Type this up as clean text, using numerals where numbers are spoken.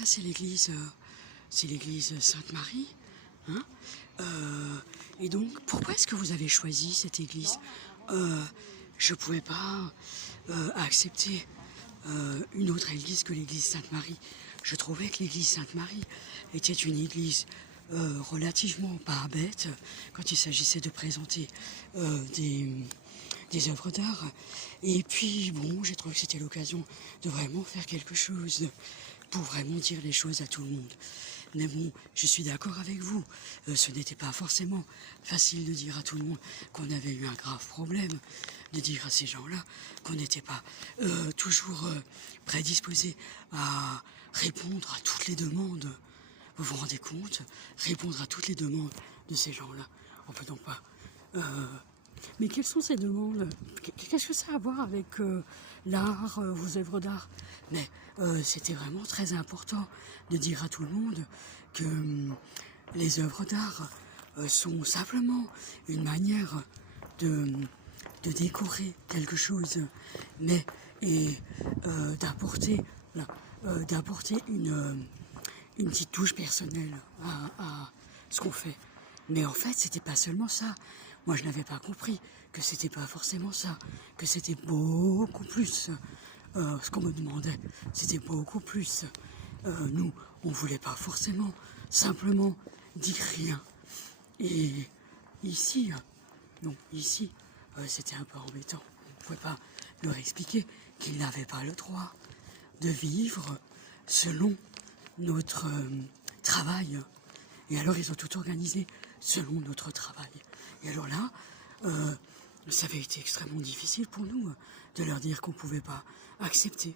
ça c'est l'église Sainte-Marie. Hein. Et donc, pourquoi est-ce que vous avez choisi cette église? Je ne pouvais pas accepter une autre église que l'église Sainte-Marie. Je trouvais que l'église Sainte-Marie était une église relativement pas bête quand il s'agissait de présenter des œuvres d'art. Et puis, bon, j'ai trouvé que c'était l'occasion de vraiment faire quelque chose pour vraiment dire les choses à tout le monde. Mais bon, je suis d'accord avec vous, ce n'était pas forcément facile de dire à tout le monde qu'on avait eu un grave problème, de dire à ces gens-là qu'on n'était pas toujours prédisposés à répondre à toutes les demandes. Vous vous rendez compte? Répondre à toutes les demandes de ces gens-là. On peut donc pas... Mais quelles sont ces demandes? Qu'est-ce que ça a à voir avec l'art, vos œuvres d'art? Mais c'était vraiment très important de dire à tout le monde que les œuvres d'art sont simplement une manière de décorer quelque chose, mais et d'apporter une petite touche personnelle à ce qu'on fait. Mais en fait, c'était pas seulement ça. Moi, je n'avais pas compris que c'était pas forcément ça, que c'était beaucoup plus ce qu'on me demandait. C'était beaucoup plus. Nous, on voulait pas forcément simplement dire rien. Et ici, non, ici, c'était un peu embêtant. On ne pouvait pas leur expliquer qu'ils n'avaient pas le droit de vivre selon notre travail. Et alors ils ont tout organisé selon notre travail. Et alors là, ça avait été extrêmement difficile pour nous de leur dire qu'on ne pouvait pas accepter